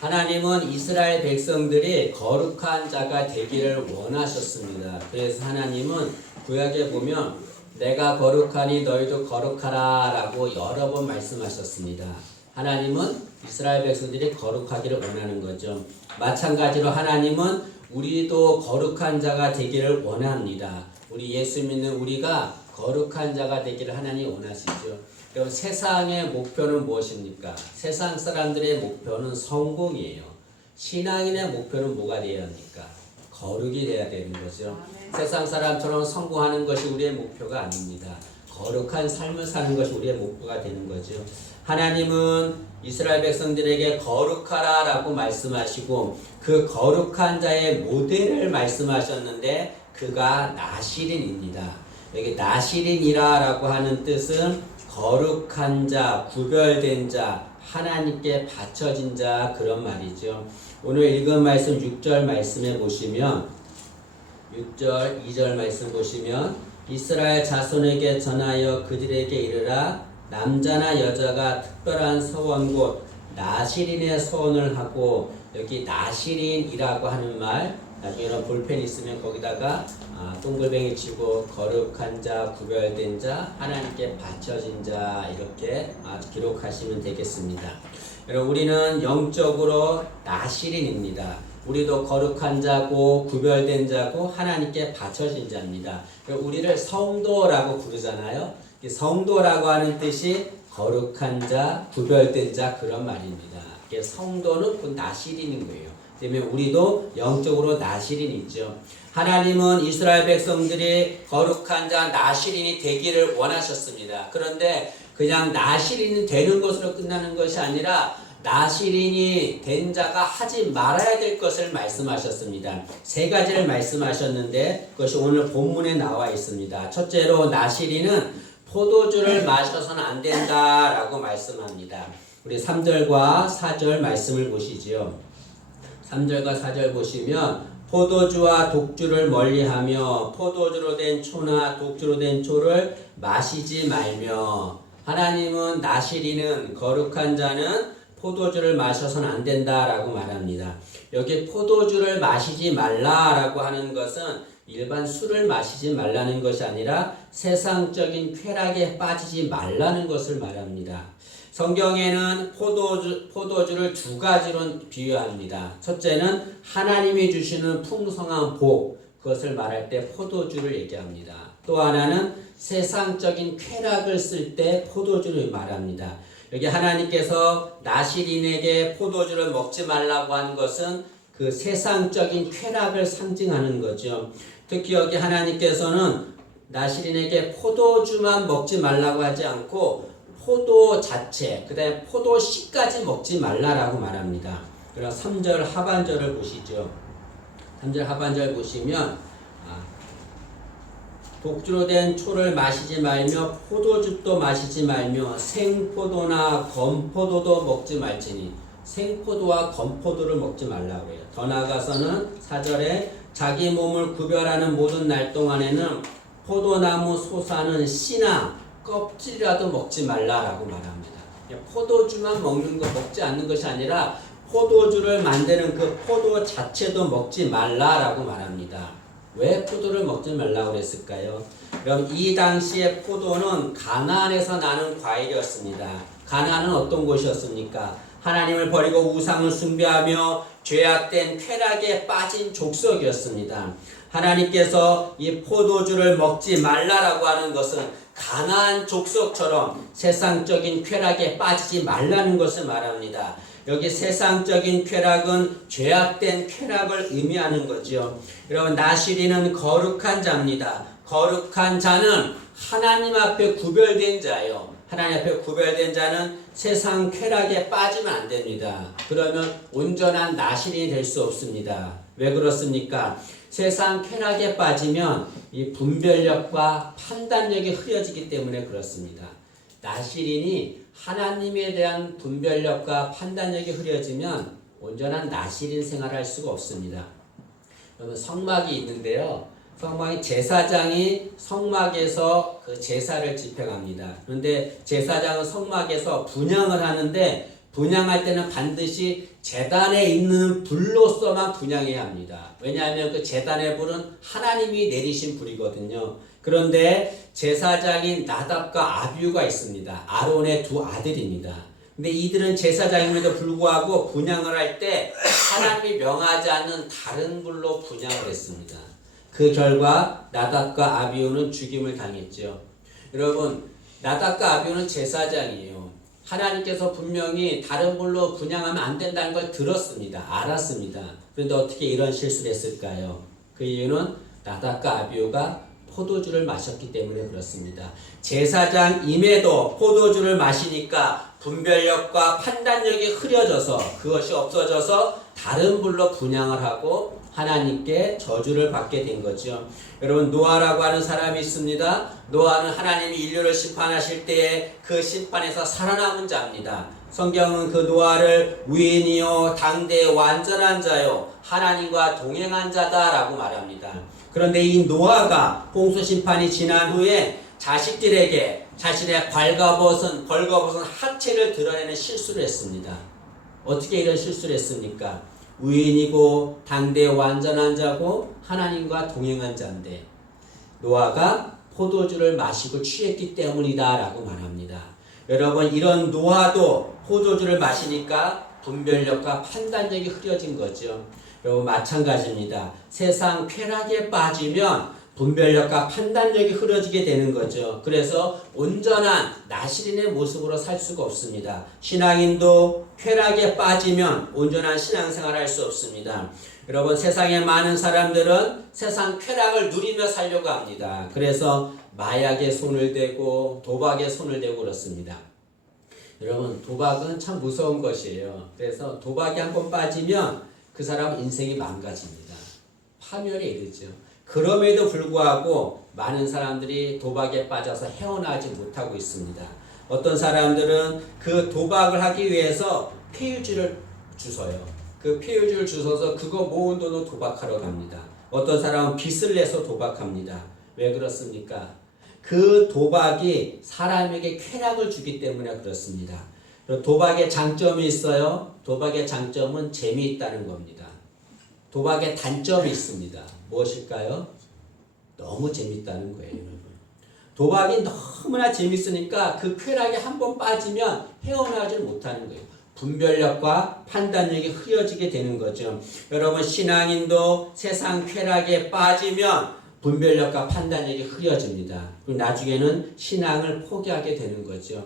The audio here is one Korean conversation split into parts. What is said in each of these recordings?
하나님은 이스라엘 백성들이 거룩한 자가 되기를 원하셨습니다. 그래서 하나님은 구약에 보면 내가 거룩하니 너희도 거룩하라 라고 여러 번 말씀하셨습니다. 하나님은 이스라엘 백성들이 거룩하기를 원하는 거죠. 마찬가지로 하나님은 우리도 거룩한 자가 되기를 원합니다. 우리 예수 믿는 우리가 거룩한 자가 되기를 하나님이 원하시죠. 그럼 세상의 목표는 무엇입니까? 세상 사람들의 목표는 성공이에요. 신앙인의 목표는 뭐가 되어야 합니까? 거룩이 되어야 되는 거죠. 세상 사람처럼 성공하는 것이 우리의 목표가 아닙니다. 거룩한 삶을 사는 것이 우리의 목표가 되는 거죠. 하나님은 이스라엘 백성들에게 거룩하라 라고 말씀하시고 그 거룩한 자의 모델을 말씀하셨는데 그가 나시린입니다. 여기 나시린이라 라고 하는 뜻은 거룩한 자, 구별된 자, 하나님께 바쳐진 자 그런 말이죠. 오늘 읽은 말씀 6절 말씀에 보시면 6절 2절 말씀 보시면 이스라엘 자손에게 전하여 그들에게 이르라 남자나 여자가 특별한 서원 곧 나시린의 서원을 하고 여기 나시린이라고 하는 말 나중에 이런 볼펜 있으면 거기다가 동글뱅이 치고 거룩한 자, 구별된 자, 하나님께 바쳐진 자 이렇게 기록하시면 되겠습니다. 여러분 우리는 영적으로 나시린입니다. 우리도 거룩한 자고 구별된 자고 하나님께 바쳐진 자입니다. 우리를 성도라고 부르잖아요. 성도라고 하는 뜻이 거룩한 자, 구별된 자 그런 말입니다. 성도는 그 나시린인 거예요. 때문에 우리도 영적으로 나시린이 있죠. 하나님은 이스라엘 백성들이 거룩한 자 나시린이 되기를 원하셨습니다. 그런데 그냥 나시린이 되는 것으로 끝나는 것이 아니라 나시린이 된 자가 하지 말아야 될 것을 말씀하셨습니다. 세 가지를 말씀하셨는데 그것이 오늘 본문에 나와 있습니다. 첫째로 나시린은 포도주를 마셔서는 안 된다라고 말씀합니다. 우리 3절과 4절 말씀을 보시죠. 3절과 4절 보시면 포도주와 독주를 멀리하며 포도주로 된 초나 독주로 된 초를 마시지 말며 하나님은 나시린은 거룩한 자는 포도주를 마셔서는 안 된다라고 말합니다. 여기 포도주를 마시지 말라라고 하는 것은 일반 술을 마시지 말라는 것이 아니라 세상적인 쾌락에 빠지지 말라는 것을 말합니다. 성경에는 포도주를 두 가지로 비유합니다. 첫째는 하나님이 주시는 풍성한 복, 그것을 말할 때 포도주를 얘기합니다. 또 하나는 세상적인 쾌락을 쓸 때 포도주를 말합니다. 여기 하나님께서 나시린에게 포도주를 먹지 말라고 한 것은 그 세상적인 쾌락을 상징하는 거죠. 특히 여기 하나님께서는 나시린에게 포도주만 먹지 말라고 하지 않고 포도 자체, 그 다음에 포도 씨까지 먹지 말라라고 말합니다. 그럼 3절 하반절을 보시죠. 3절 하반절 보시면 독주로 된 초를 마시지 말며 포도주도 마시지 말며 생포도나 건포도도 먹지 말지니 생포도와 건포도를 먹지 말라고 해요. 더 나아가서는 4절에 자기 몸을 구별하는 모든 날 동안에는 포도나무 솟아는 씨나 껍질이라도 먹지 말라라고 말합니다. 포도주만 먹는 거 먹지 않는 것이 아니라 포도주를 만드는 그 포도 자체도 먹지 말라라고 말합니다. 왜 포도를 먹지 말라고 그랬을까요? 그럼 이 당시에 포도는 가나안에서 나는 과일이었습니다. 가나안은 어떤 곳이었습니까? 하나님을 버리고 우상을 숭배하며 죄악된 쾌락에 빠진 족속이었습니다. 하나님께서 이 포도주를 먹지 말라라고 하는 것은 가나안 족속처럼 세상적인 쾌락에 빠지지 말라는 것을 말합니다. 여기 세상적인 쾌락은 죄악된 쾌락을 의미하는 거죠. 여러분 나시린은 거룩한 자입니다. 거룩한 자는 하나님 앞에 구별된 자예요. 하나님 앞에 구별된 자는 세상 쾌락에 빠지면 안 됩니다. 그러면 온전한 나시린이 될 수 없습니다. 왜 그렇습니까? 세상 쾌락에 빠지면 이 분별력과 판단력이 흐려지기 때문에 그렇습니다. 나시린이 하나님에 대한 분별력과 판단력이 흐려지면 온전한 나시린 생활을 할 수가 없습니다. 여러분 성막이 있는데요. 성막이 제사장이 성막에서 그 제사를 집행합니다. 그런데 제사장은 성막에서 분향을 하는데 분향할 때는 반드시 제단에 있는 불로서만 분향해야 합니다. 왜냐하면 그 제단의 불은 하나님이 내리신 불이거든요. 그런데 제사장인 나답과 아비후가 있습니다. 아론의 두 아들입니다. 근데 이들은 제사장임에도 불구하고 분향을 할 때 하나님이 명하지 않는 다른 불로 분향을 했습니다. 그 결과 나답과 아비후는 죽임을 당했죠. 여러분, 나답과 아비후는 제사장이에요. 하나님께서 분명히 다른 불로 분향하면 안 된다는 걸 들었습니다. 알았습니다. 그런데 어떻게 이런 실수를 했을까요? 그 이유는 나답과 아비후가 포도주를 마셨기 때문에 그렇습니다. 제사장임에도 포도주를 마시니까 분별력과 판단력이 흐려져서 그것이 없어져서 다른 불로 분향을 하고 하나님께 저주를 받게 된 거죠. 여러분, 노아라고 하는 사람이 있습니다. 노아는 하나님이 인류를 심판하실 때에 그 심판에서 살아남은 자입니다. 성경은 그 노아를 위인이요 당대의 완전한 자요 하나님과 동행한 자다라고 말합니다. 그런데 이 노아가 홍수 심판이 지난 후에 자식들에게 자신의 벌거벗은 하체를 드러내는 실수를 했습니다. 어떻게 이런 실수를 했습니까? 의인이고 당대의 완전한 자고 하나님과 동행한 자인데 노아가 포도주를 마시고 취했기 때문이다 라고 말합니다. 여러분, 이런 노아도 포도주를 마시니까 분별력과 판단력이 흐려진 거죠. 여러분, 마찬가지입니다. 세상 쾌락에 빠지면 분별력과 판단력이 흐려지게 되는 거죠. 그래서 온전한 나시린의 모습으로 살 수가 없습니다. 신앙인도 쾌락에 빠지면 온전한 신앙생활을 할 수 없습니다. 여러분, 세상에 많은 사람들은 세상 쾌락을 누리며 살려고 합니다. 그래서 마약에 손을 대고 도박에 손을 대고 그렇습니다. 여러분, 도박은 참 무서운 것이에요. 그래서 도박에 한번 빠지면 그 사람 인생이 망가집니다. 파멸에 이르죠. 그럼에도 불구하고 많은 사람들이 도박에 빠져서 헤어나지 못하고 있습니다. 어떤 사람들은 그 도박을 하기 위해서 폐유지를 주워요. 그 폐유지를 주워서 그거 모은 돈으로 도박하러 갑니다. 어떤 사람은 빚을 내서 도박합니다. 왜 그렇습니까? 그 도박이 사람에게 쾌락을 주기 때문에 그렇습니다. 도박의 장점이 있어요. 도박의 장점은 재미있다는 겁니다. 도박의 단점이 있습니다. 무엇일까요? 너무 재밌다는 거예요, 여러분. 도박이 너무나 재밌으니까 그 쾌락에 한번 빠지면 헤어나오지 못하는 거예요. 분별력과 판단력이 흐려지게 되는 거죠. 여러분, 신앙인도 세상 쾌락에 빠지면 분별력과 판단력이 흐려집니다. 그리고 나중에는 신앙을 포기하게 되는 거죠.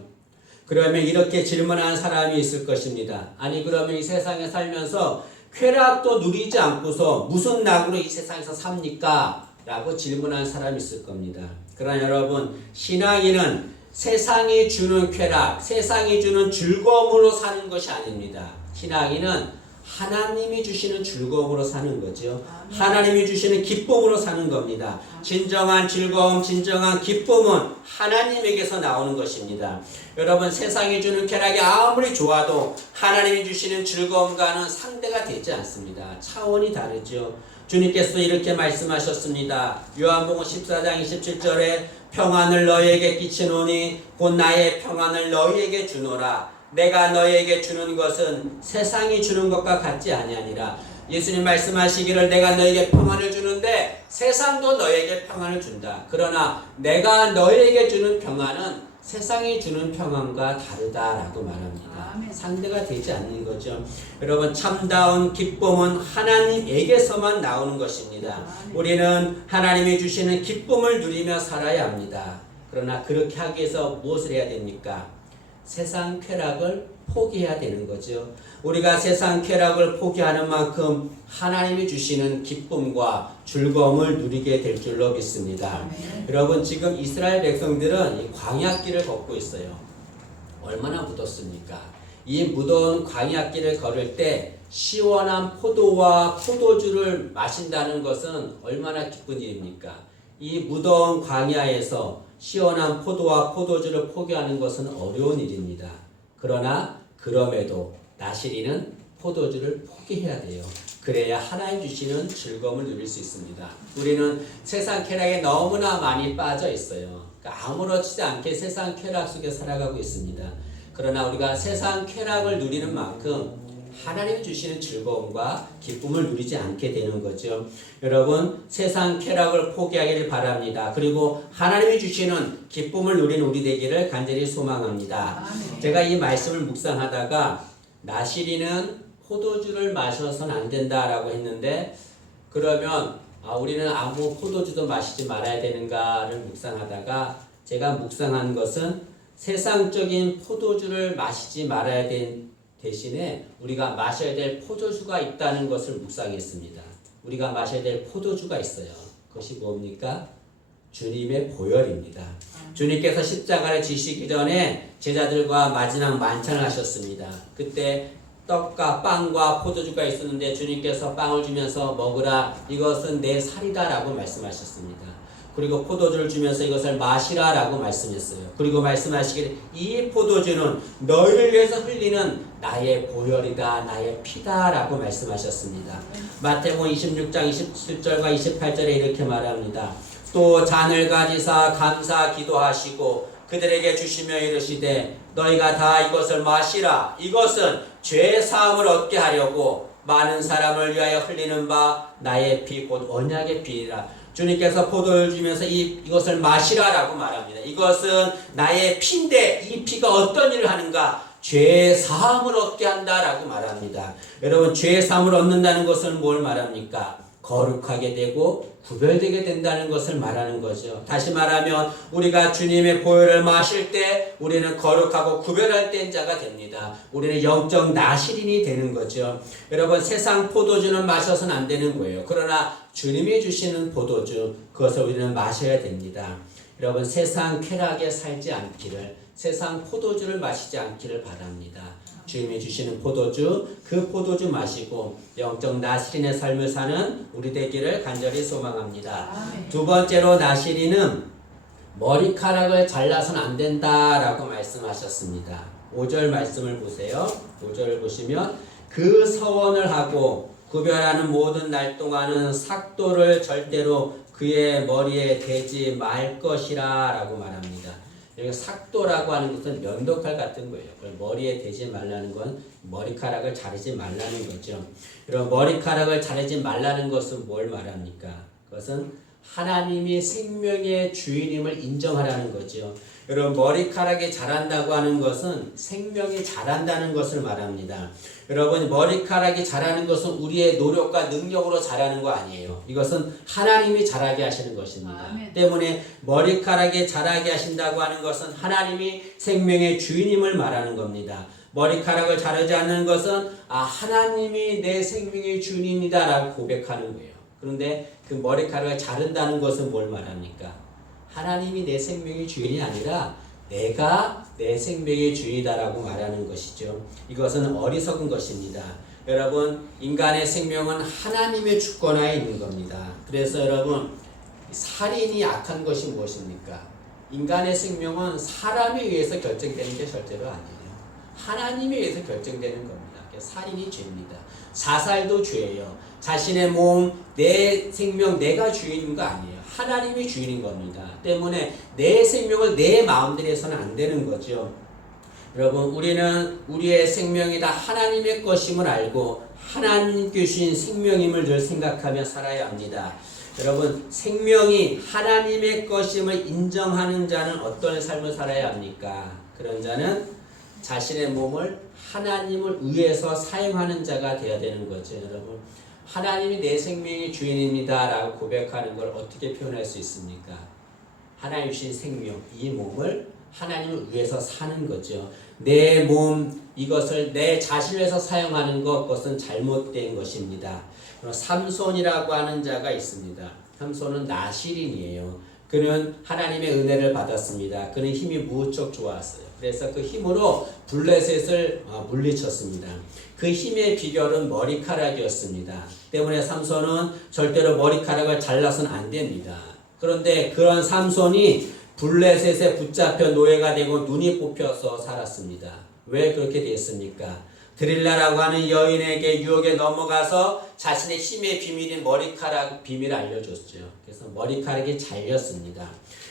그러면 이렇게 질문하는 사람이 있을 것입니다. 아니, 그러면 이 세상에 살면서 쾌락도 누리지 않고서 무슨 낙으로 이 세상에서 삽니까? 라고 질문하는 사람이 있을 겁니다. 그러나 여러분, 신앙인은 세상이 주는 쾌락, 세상이 주는 즐거움으로 사는 것이 아닙니다. 신앙인은 하나님이 주시는 즐거움으로 사는 거죠. 하나님이 주시는 기쁨으로 사는 겁니다. 진정한 즐거움, 진정한 기쁨은 하나님에게서 나오는 것입니다. 여러분, 세상이 주는 쾌락이 아무리 좋아도 하나님이 주시는 즐거움과는 상대가 되지 않습니다. 차원이 다르죠. 주님께서 이렇게 말씀하셨습니다. 요한복음 14장 27절에 평안을 너희에게 끼치노니 곧 나의 평안을 너희에게 주노라. 내가 너희에게 주는 것은 세상이 주는 것과 같지 아니하니라. 예수님 말씀하시기를 내가 너희에게 평안을 주는데 세상도 너희에게 평안을 준다. 그러나 내가 너희에게 주는 평안은 세상이 주는 평안과 다르다라고 말합니다. 상대가 되지 않는 거죠. 여러분, 참다운 기쁨은 하나님에게서만 나오는 것입니다. 우리는 하나님이 주시는 기쁨을 누리며 살아야 합니다. 그러나 그렇게 하기 위해서 무엇을 해야 됩니까? 세상 쾌락을 포기해야 되는 거죠. 우리가 세상 쾌락을 포기하는 만큼 하나님이 주시는 기쁨과 즐거움을 누리게 될 줄로 믿습니다. 여러분, 지금 이스라엘 백성들은 이 광야길을 걷고 있어요. 얼마나 무덥습니까? 이 무더운 광야길을 걸을 때 시원한 포도와 포도주를 마신다는 것은 얼마나 기쁜 일입니까? 이 무더운 광야에서 시원한 포도와 포도주를 포기하는 것은 어려운 일입니다. 그러나 그럼에도 나시린은 포도주를 포기해야 돼요. 그래야 하나님 주시는 즐거움을 누릴 수 있습니다. 우리는 세상 쾌락에 너무나 많이 빠져 있어요. 그러니까 아무렇지도 않게 세상 쾌락 속에 살아가고 있습니다. 그러나 우리가 세상 쾌락을 누리는 만큼 하나님이 주시는 즐거움과 기쁨을 누리지 않게 되는 거죠. 여러분, 세상 쾌락을 포기하기를 바랍니다. 그리고 하나님이 주시는 기쁨을 누리는 우리 되기를 간절히 소망합니다. 제가 이 말씀을 묵상하다가 나시리는 포도주를 마셔서는 안 된다라고 했는데, 그러면 우리는 아무 포도주도 마시지 말아야 되는가를 묵상하다가 제가 묵상한 것은 세상적인 포도주를 마시지 말아야 된 대신에 우리가 마셔야 될 포도주가 있다는 것을 묵상했습니다. 우리가 마셔야 될 포도주가 있어요. 그것이 뭡니까? 주님의 보혈입니다. 주님께서 십자가를 지시기 전에 제자들과 마지막 만찬을 하셨습니다. 그때 떡과 빵과 포도주가 있었는데 주님께서 빵을 주면서 먹으라, 이것은 내 살이다 라고 말씀하셨습니다. 그리고 포도주를 주면서 이것을 마시라 라고 말씀했어요. 그리고 말씀하시기를 이 포도주는 너희를 위해서 흘리는 나의 보혈이다, 나의 피다 라고 말씀하셨습니다. 마태복음 26장 27절과 28절에 이렇게 말합니다. 또 잔을 가지사 감사 기도하시고 그들에게 주시며 이르시되 너희가 다 이것을 마시라. 이것은 죄 사함을 얻게 하려고 많은 사람을 위하여 흘리는 바 나의 피 곧 언약의 피라. 주님께서 포도를 주면서 이것을 마시라라고 말합니다. 이것은 나의 피인데 이 피가 어떤 일을 하는가? 죄 사함을 얻게 한다라고 말합니다. 여러분, 죄 사함을 얻는다는 것은 뭘 말합니까? 거룩하게 되고 구별되게 된다는 것을 말하는 거죠. 다시 말하면 우리가 주님의 보혈을 마실 때 우리는 거룩하고 구별할 된 자가 됩니다. 우리는 영적 나실인이 되는 거죠. 여러분, 세상 포도주는 마셔서는 안 되는 거예요. 그러나 주님이 주시는 포도주, 그것을 우리는 마셔야 됩니다. 여러분, 세상 쾌락에 살지 않기를, 세상 포도주를 마시지 않기를 바랍니다. 주님이 주시는 포도주, 그 포도주 마시고 영적 나시린의 삶을 사는 우리 되기를 간절히 소망합니다. 두 번째로 나시린은 머리카락을 잘라서는 안 된다라고 말씀하셨습니다. 5절 말씀을 보세요. 5절을 보시면 그 서원을 하고 구별하는 모든 날 동안은 삭도를 절대로 그의 머리에 대지 말 것이라 라고 말합니다. 여기 삭도라고 하는 것은 면도칼 같은 거예요. 머리에 대지 말라는 건 머리카락을 자르지 말라는 거죠. 그럼 머리카락을 자르지 말라는 것은 뭘 말합니까? 그것은 하나님이 생명의 주인임을 인정하라는 거죠. 여러분, 머리카락이 자란다고 하는 것은 생명이 자란다는 것을 말합니다. 여러분, 머리카락이 자라는 것은 우리의 노력과 능력으로 자라는 거 아니에요. 이것은 하나님이 자라게 하시는 것입니다. 때문에 머리카락이 자라게 하신다고 하는 것은 하나님이 생명의 주인임을 말하는 겁니다. 머리카락을 자르지 않는 것은 하나님이 내 생명의 주인입니다 라고 고백하는 거예요. 그런데 그 머리카락을 자른다는 것은 뭘 말합니까? 하나님이 내 생명의 주인이 아니라 내가 내 생명의 주인이다라고 말하는 것이죠. 이것은 어리석은 것입니다. 여러분, 인간의 생명은 하나님의 주권하에 있는 겁니다. 그래서 여러분, 살인이 악한 것이 무엇입니까? 인간의 생명은 사람에 의해서 결정되는 게 절대로 아니에요. 하나님에 의해서 결정되는 겁니다. 살인이 죄입니다. 자살도 죄예요. 자신의 몸, 내 생명, 내가 주인인 거 아니에요. 하나님이 주인인 겁니다. 때문에 내 생명을 내 마음대로 해서는 안 되는 거죠. 여러분, 우리는 우리의 생명이 다 하나님의 것임을 알고 하나님께 주신 생명임을 늘 생각하며 살아야 합니다. 여러분, 생명이 하나님의 것임을 인정하는 자는 어떤 삶을 살아야 합니까? 그런 자는 자신의 몸을 하나님을 위해서 사용하는 자가 되어야 되는 거죠. 여러분, 하나님이 내 생명의 주인입니다 라고 고백하는 걸 어떻게 표현할 수 있습니까? 하나님 주신 생명, 이 몸을 하나님을 위해서 사는 거죠. 내 몸, 이것을 내 자신을 위해서 사용하는 것, 그것은 잘못된 것입니다. 삼손이라고 하는 자가 있습니다. 삼손은 나실인이에요. 그는 하나님의 은혜를 받았습니다. 그는 힘이 무척 좋았어요. 그래서 그 힘으로 블레셋을 물리쳤습니다. 그 힘의 비결은 머리카락이었습니다. 때문에 삼손은 절대로 머리카락을 잘라서는 안 됩니다. 그런데 그런 삼손이 블레셋에 붙잡혀 노예가 되고 눈이 뽑혀서 살았습니다. 왜 그렇게 됐습니까? 드릴라라고 하는 여인에게 유혹에 넘어가서 자신의 힘의 비밀인 머리카락 비밀을 알려줬죠. 그래서 머리카락이 잘렸습니다.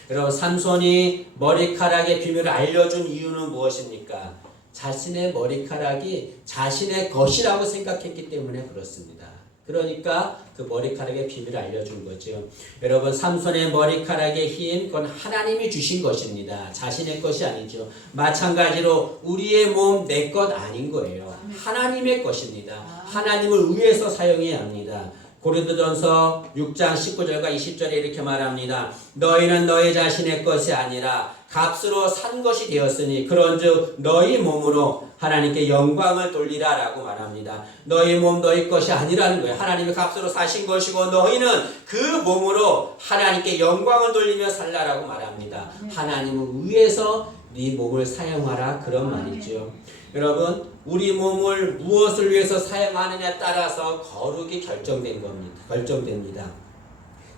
여러분, 삼손이 머리카락의 비밀을 알려준 이유는 무엇입니까? 자신의 머리카락이 자신의 것이라고 생각했기 때문에 그렇습니다. 그러니까 그 머리카락의 비밀을 알려준 거죠. 여러분, 삼손의 머리카락의 힘, 그건 하나님이 주신 것입니다. 자신의 것이 아니죠. 마찬가지로 우리의 몸 내 것 아닌 거예요. 하나님의 것입니다. 하나님을 위해서 사용해야 합니다. 고린도전서 6장 19절과 20절에 이렇게 말합니다. 너희는 너희 자신의 것이 아니라 값으로 산 것이 되었으니 그런즉 너희 몸으로 하나님께 영광을 돌리라 라고 말합니다. 너희 몸 너희 것이 아니라는 거예요. 하나님이 값으로 사신 것이고 너희는 그 몸으로 하나님께 영광을 돌리며 살라라고 말합니다. 하나님을 위해서 네 몸을 사용하라 그런 말이죠. 여러분, 우리 몸을 무엇을 위해서 사용하느냐에 따라서 거룩이 결정됩니다.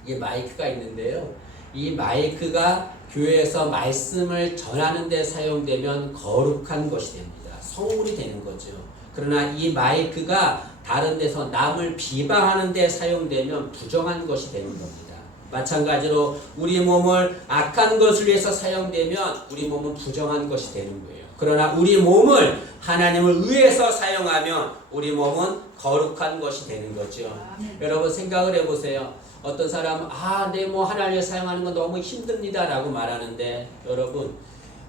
이게 마이크가 있는데요. 이 마이크가 교회에서 말씀을 전하는 데 사용되면 거룩한 것이 됩니다. 성물이 되는 거죠. 그러나 이 마이크가 다른 데서 남을 비방하는 데 사용되면 부정한 것이 되는 겁니다. 마찬가지로 우리 몸을 악한 것을 위해서 사용되면 우리 몸은 부정한 것이 되는 거예요. 그러나 우리 몸을 하나님을 위해서 사용하면 우리 몸은 거룩한 것이 되는 거죠. 여러분, 생각을 해보세요. 어떤 사람은 내 몸 하나님을 위해 사용하는 건 너무 힘듭니다 라고 말하는데, 여러분,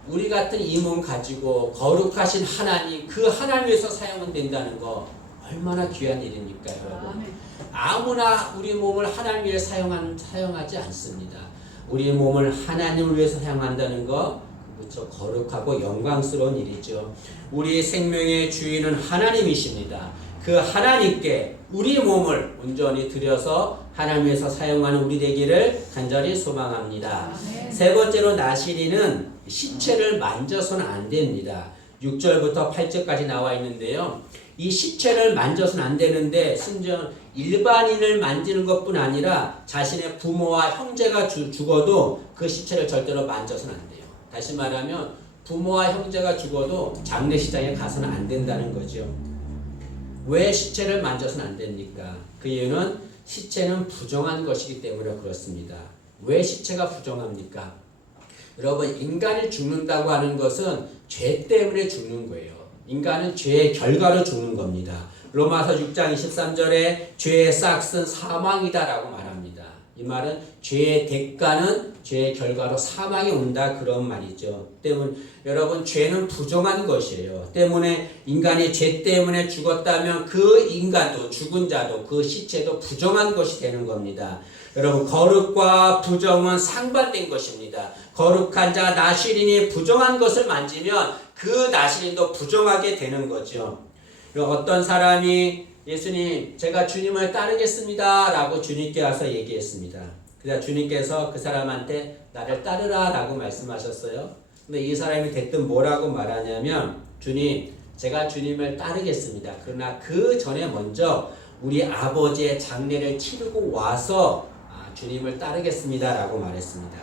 우리 같은 이 몸 가지고 거룩하신 하나님, 그 하나님 위해서 사용은 된다는 거 얼마나 귀한 일입니까, 여러분? 아무나 우리 몸을 하나님 위해 사용하지 않습니다. 우리 몸을 하나님을 위해서 사용한다는 거, 그렇죠, 거룩하고 영광스러운 일이죠. 우리 생명의 주인은 하나님이십니다. 그 하나님께 우리 몸을 온전히 들여서 하나님 위해서 사용하는 우리 되기를 간절히 소망합니다. 세 번째로 나시린은 시체를 만져서는 안 됩니다. 6절부터 8절까지 나와 있는데요. 이 시체를 만져서는 안 되는데 심지어 일반인을 만지는 것뿐 아니라 자신의 부모와 형제가 죽어도 그 시체를 절대로 만져서는 안 돼요. 다시 말하면 부모와 형제가 죽어도 장례식장에 가서는 안 된다는 거죠. 왜 시체를 만져서는 안 됩니까? 그 이유는 시체는 부정한 것이기 때문에 그렇습니다. 왜 시체가 부정합니까? 여러분, 인간이 죽는다고 하는 것은 죄 때문에 죽는 거예요. 인간은 죄의 결과로 죽는 겁니다. 로마서 6장 23절에 죄의 싹은 사망이다라고 말합니다. 이 말은 죄의 대가는 죄의 결과로 사망이 온다 그런 말이죠. 때문에 여러분, 죄는 부정한 것이에요. 때문에 인간이 죄 때문에 죽었다면 그 인간도, 죽은 자도, 그 시체도 부정한 것이 되는 겁니다. 여러분, 거룩과 부정은 상반된 것입니다. 거룩한 자 나시린이 부정한 것을 만지면 그 나시린도 부정하게 되는 거죠. 어떤 사람이 예수님, 제가 주님을 따르겠습니다 라고 주님께 와서 얘기했습니다. 그래서 주님께서 그 사람한테 나를 따르라 라고 말씀하셨어요. 근데 이 사람이 대뜸 뭐라고 말하냐면, 주님, 제가 주님을 따르겠습니다. 그러나 그 전에 먼저 우리 아버지의 장례를 치르고 와서 주님을 따르겠습니다 라고 말했습니다.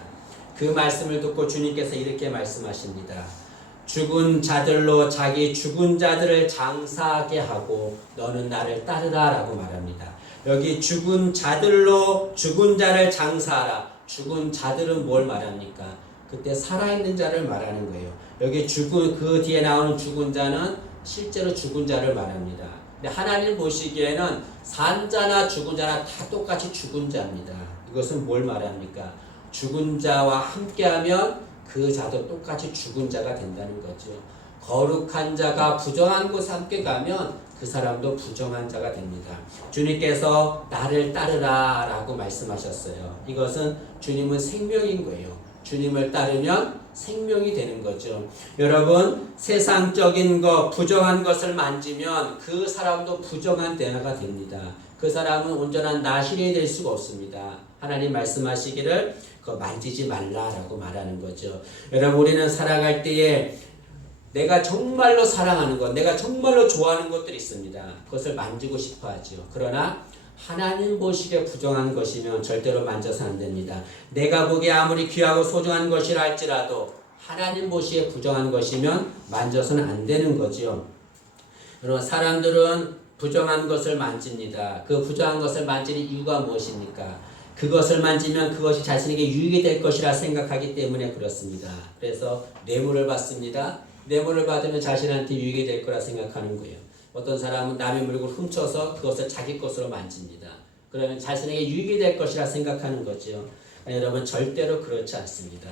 그 말씀을 듣고 주님께서 이렇게 말씀하십니다. 죽은 자들로 자기 죽은 자들을 장사하게 하고 너는 나를 따르라 라고 말합니다. 여기 죽은 자들로 죽은 자를 장사하라. 죽은 자들은 뭘 말합니까? 그때 살아있는 자를 말하는 거예요. 여기 그 뒤에 나오는 죽은 자는 실제로 죽은 자를 말합니다. 근데 하나님 보시기에는 산 자나 죽은 자나 다 똑같이 죽은 자입니다. 이것은 뭘 말합니까? 죽은 자와 함께하면 그 자도 똑같이 죽은 자가 된다는 거죠. 거룩한 자가 부정한 곳에 함께 가면 그 사람도 부정한 자가 됩니다. 주님께서 나를 따르라 라고 말씀하셨어요. 이것은 주님은 생명인 거예요. 주님을 따르면 생명이 되는 거죠. 여러분, 세상적인 것, 부정한 것을 만지면 그 사람도 부정한 대나가 됩니다. 그 사람은 온전한 나시린이 될 수가 없습니다. 하나님 말씀하시기를 그거 만지지 말라라고 말하는 거죠. 여러분, 우리는 살아갈 때에 내가 정말로 사랑하는 것, 내가 정말로 좋아하는 것들이 있습니다. 그것을 만지고 싶어 하죠. 그러나 하나님 보시기에 부정한 것이면 절대로 만져서 안 됩니다. 내가 보기에 아무리 귀하고 소중한 것이라 할지라도 하나님 보시기에 부정한 것이면 만져서는 안 되는 거죠. 여러분, 사람들은 부정한 것을 만집니다. 그 부정한 것을 만지는 이유가 무엇입니까? 그것을 만지면 그것이 자신에게 유익이 될 것이라 생각하기 때문에 그렇습니다. 그래서 뇌물을 받습니다. 뇌물을 받으면 자신한테 유익이 될 거라 생각하는 거예요. 어떤 사람은 남의 물건을 훔쳐서 그것을 자기 것으로 만집니다. 그러면 자신에게 유익이 될 것이라 생각하는 거죠. 여러분 절대로 그렇지 않습니다.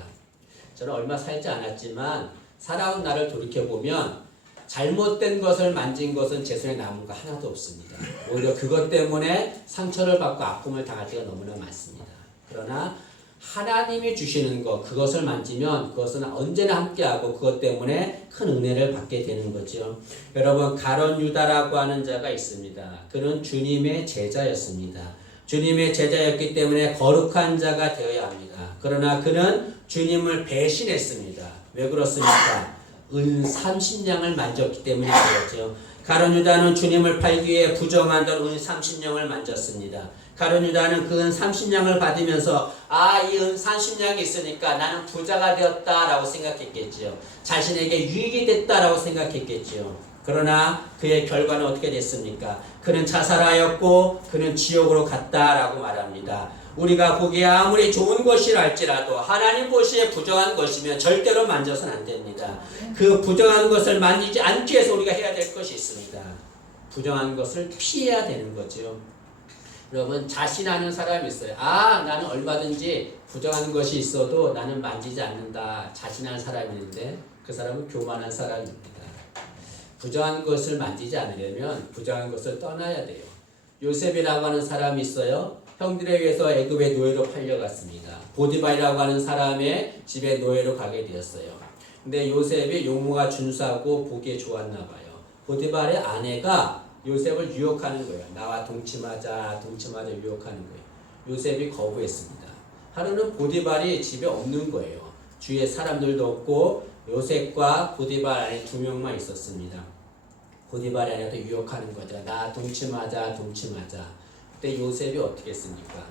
저는 얼마 살지 않았지만 살아온 나를 돌이켜보면 잘못된 것을 만진 것은 제 손에 남은 거 하나도 없습니다. 오히려 그것 때문에 상처를 받고 아픔을 당할 때가 너무나 많습니다. 그러나 하나님이 주시는 것, 그것을 만지면 그것은 언제나 함께하고 그것 때문에 큰 은혜를 받게 되는 거죠. 여러분, 가룟 유다라고 하는 자가 있습니다. 그는 주님의 제자였습니다. 주님의 제자였기 때문에 거룩한 자가 되어야 합니다. 그러나 그는 주님을 배신했습니다. 왜 그렇습니까? 은 30냥을 만졌기 때문에 그렇죠. 가룟 유다는 주님을 팔기 위해 부정하던 은 30냥을 만졌습니다. 가룟 유다는 그 은 30냥을 받으면서 이 은 30냥이 있으니까 나는 부자가 되었다라고 생각했겠지요. 자신에게 유익이 됐다라고 생각했겠지요. 그러나 그의 결과는 어떻게 됐습니까? 그는 자살하였고 그는 지옥으로 갔다라고 말합니다. 우리가 보기에 아무리 좋은 것이라 할지라도 하나님 보시기에 부정한 것이면 절대로 만져서는 안 됩니다. 그 부정한 것을 만지지 않기 위해서 우리가 해야 될 것이 있습니다. 부정한 것을 피해야 되는 거죠. 여러분, 자신하는 사람이 있어요. 나는 얼마든지 부정한 것이 있어도 나는 만지지 않는다. 자신하는 사람이 있는데 그 사람은 교만한 사람입니다. 부정한 것을 만지지 않으려면 부정한 것을 떠나야 돼요. 요셉이라고 하는 사람이 있어요. 형들에 의해서 애굽의 노예로 팔려갔습니다. 보디발이라고 하는 사람의 집에 노예로 가게 되었어요. 근데 요셉이 용모가 준수하고 보기에 좋았나 봐요. 보디발의 아내가 요셉을 유혹하는 거예요. 나와 동침하자 유혹하는 거예요. 요셉이 거부했습니다. 하루는 보디발이 집에 없는 거예요. 주위에 사람들도 없고 요셉과 보디발 안에 2명만 있었습니다. 보디발이 아내도 유혹하는 거죠. 나 동침하자. 그때 요셉이 어떻게 했습니까?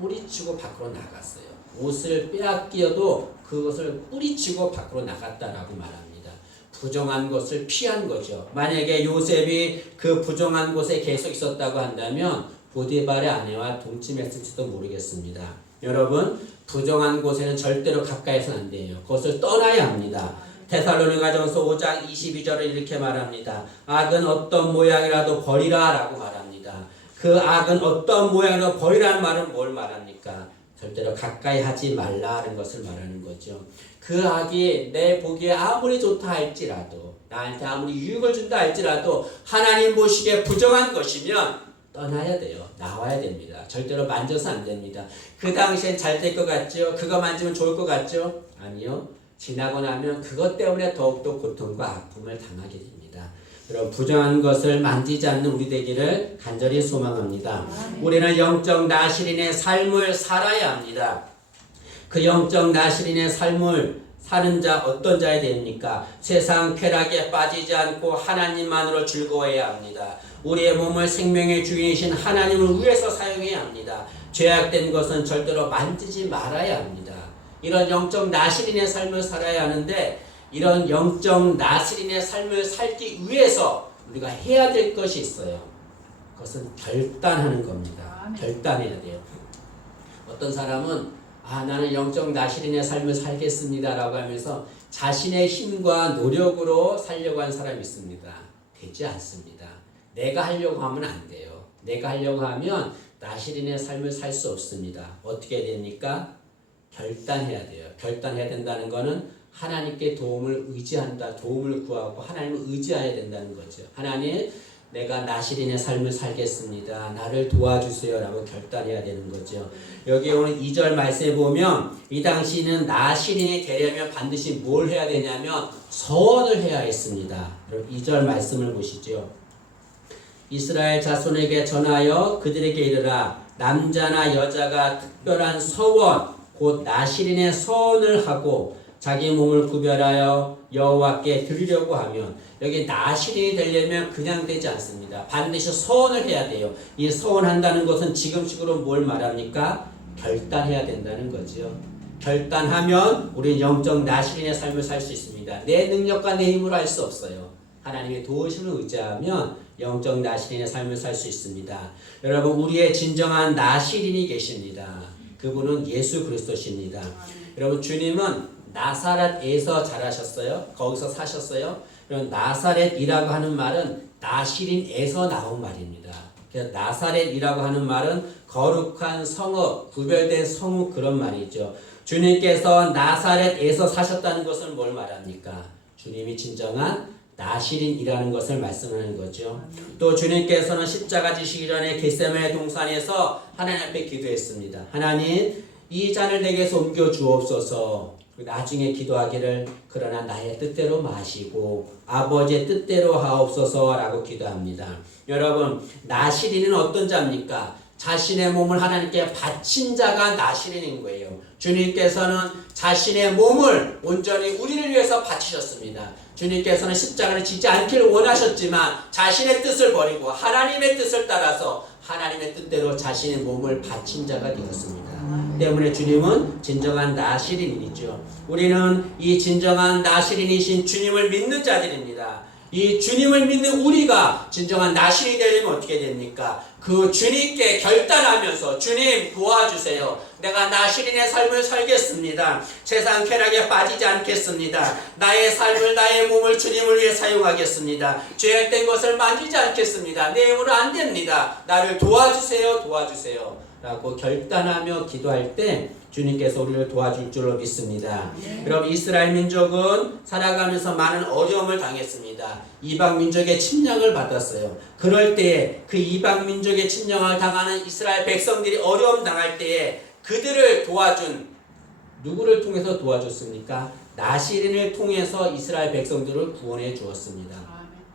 뿌리치고 밖으로 나갔어요. 옷을 빼앗겨도 그것을 뿌리치고 밖으로 나갔다라고 말합니다. 부정한 것을 피한 거죠. 만약에 요셉이 그 부정한 곳에 계속 있었다고 한다면 보디발의 아내와 동침했을지도 모르겠습니다. 여러분, 부정한 곳에는 절대로 가까이서는 안 돼요. 그것을 떠나야 합니다. 데살로니가전서 5장 22절을 이렇게 말합니다. 악은 어떤 모양이라도 버리라 라고 말합니다. 그 악은 어떤 모양이라도 버리라는 말은 뭘 말합니까? 절대로 가까이 하지 말라는 것을 말하는 거죠. 그 악이 내 보기에 아무리 좋다 할지라도, 나한테 아무리 유익을 준다 할지라도 하나님 보시기에 부정한 것이면 떠나야 돼요. 나와야 됩니다. 절대로 만져서 안 됩니다. 그 당시엔 잘 될 것 같죠? 그거 만지면 좋을 것 같죠? 아니요. 지나고 나면 그것 때문에 더욱더 고통과 아픔을 당하게 됩니다. 여러분, 부정한 것을 만지지 않는 우리 되기를 간절히 소망합니다. 우리는 영적 나실인의 삶을 살아야 합니다. 그 영적 나실인의 삶을 사는 자 어떤 자야 됩니까? 세상 쾌락에 빠지지 않고 하나님만으로 즐거워해야 합니다. 우리의 몸을 생명의 주인이신 하나님을 위해서 사용해야 합니다. 죄악된 것은 절대로 만지지 말아야 합니다. 이런 영적 나실인의 삶을 살아야 하는데 이런 영적 나실인의 삶을 살기 위해서 우리가 해야 될 것이 있어요. 그것은 결단하는 겁니다. 결단해야 돼요. 어떤 사람은 나는 영적 나실인의 삶을 살겠습니다 라고 하면서 자신의 힘과 노력으로 살려고 하는 사람이 있습니다. 되지 않습니다. 내가 하려고 하면 안 돼요. 내가 하려고 하면 나실인의 삶을 살 수 없습니다. 어떻게 됩니까? 결단해야 돼요. 결단해야 된다는 것은 하나님께 도움을 의지한다. 도움을 구하고 하나님을 의지해야 된다는 거죠. 하나님, 내가 나실인의 삶을 살겠습니다. 나를 도와주세요 라고 결단해야 되는 거죠. 여기 오늘 2절 말씀에 보면 이 당시는 나실인이 되려면 반드시 뭘 해야 되냐면 서원을 해야 했습니다. 2절 말씀을 보시죠. 이스라엘 자손에게 전하여 그들에게 이르라. 남자나 여자가 특별한 서원 곧 나실인의 서원을 하고 자기 몸을 구별하여 여호와께 드리려고 하면, 여기 나실인이 되려면 그냥 되지 않습니다. 반드시 서원을 해야 돼요. 이 서원한다는 것은 지금식으로 뭘 말합니까? 결단해야 된다는 거죠. 결단하면 우리는 영적 나실인의 삶을 살 수 있습니다. 내 능력과 내 힘으로 할 수 없어요. 하나님의 도우심을 의지하면 영적 나실인의 삶을 살 수 있습니다. 여러분, 우리의 진정한 나실인이 계십니다. 그분은 예수 그리스도십니다. 여러분, 주님은 나사렛에서 자라셨어요. 거기서 사셨어요. 그럼 나사렛이라고 하는 말은 나시린에서 나온 말입니다. 그래서 나사렛이라고 하는 말은 거룩한 성읍, 구별된 성읍 그런 말이죠. 주님께서 나사렛에서 사셨다는 것은 뭘 말합니까? 주님이 진정한 나시린이라는 것을 말씀하는 거죠. 또 주님께서는 십자가 지시기 전에 겟세마네 동산에서 하나님 앞에 기도했습니다. 하나님, 이 잔을 내게서 옮겨 주옵소서. 나중에 기도하기를 그러나 나의 뜻대로 마시고 아버지의 뜻대로 하옵소서라고 기도합니다. 여러분, 나시린은 어떤 자입니까? 자신의 몸을 하나님께 바친 자가 나시린인 거예요. 주님께서는 자신의 몸을 온전히 우리를 위해서 바치셨습니다. 주님께서는 십자가를 지지 않기를 원하셨지만 자신의 뜻을 버리고 하나님의 뜻을 따라서 하나님의 뜻대로 자신의 몸을 바친 자가 되었습니다. 때문에 주님은 진정한 나시린이죠. 우리는 이 진정한 나시린이신 주님을 믿는 자들입니다. 이 주님을 믿는 우리가 진정한 나시린이 되려면 어떻게 됩니까? 그 주님께 결단하면서 주님 도와주세요. 내가 나시린의 삶을 살겠습니다. 세상 쾌락에 빠지지 않겠습니다. 나의 삶을 나의 몸을 주님을 위해 사용하겠습니다. 죄악된 것을 만지지 않겠습니다. 내 힘으로 안 됩니다. 나를 도와주세요. 도와주세요. 라고 결단하며 기도할 때 주님께서 우리를 도와줄 줄로 믿습니다. 여러분, 이스라엘 민족은 살아가면서 많은 어려움을 당했습니다. 이방 민족의 침략을 받았어요. 그럴 때에 그 이방 민족의 침략을 당하는 이스라엘 백성들이 어려움 당할 때에 그들을 도와준 누구를 통해서 도와줬습니까? 나시린을 통해서 이스라엘 백성들을 구원해 주었습니다.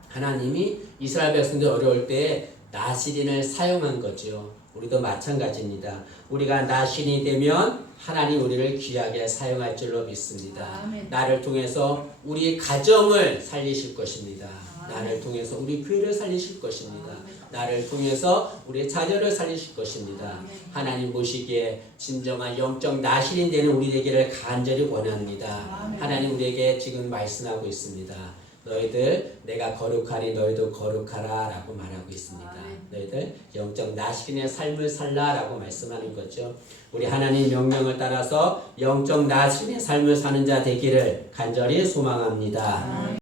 하나님이 이스라엘 백성들 어려울 때에 나시린을 사용한 거죠. 우리도 마찬가지입니다. 우리가 나시린이 되면 하나님 우리를 귀하게 사용할 줄로 믿습니다. 아멘. 나를 통해서 우리 가정을 살리실 것입니다. 아멘. 나를 통해서 우리 교회를 살리실 것입니다. 아멘. 나를 통해서 우리 자녀를 살리실 것입니다. 아멘. 하나님 보시기에 진정한 영적 나시린 되는 우리 되기를 간절히 원합니다. 아멘. 하나님 우리에게 지금 말씀하고 있습니다. 너희들 내가 거룩하니 너희도 거룩하라 라고 말하고 있습니다. 너희들 영적 나시린의 삶을 살라 라고 말씀하는 거죠. 우리 하나님 명령을 따라서 영적 나시린의 삶을 사는 자 되기를 간절히 소망합니다.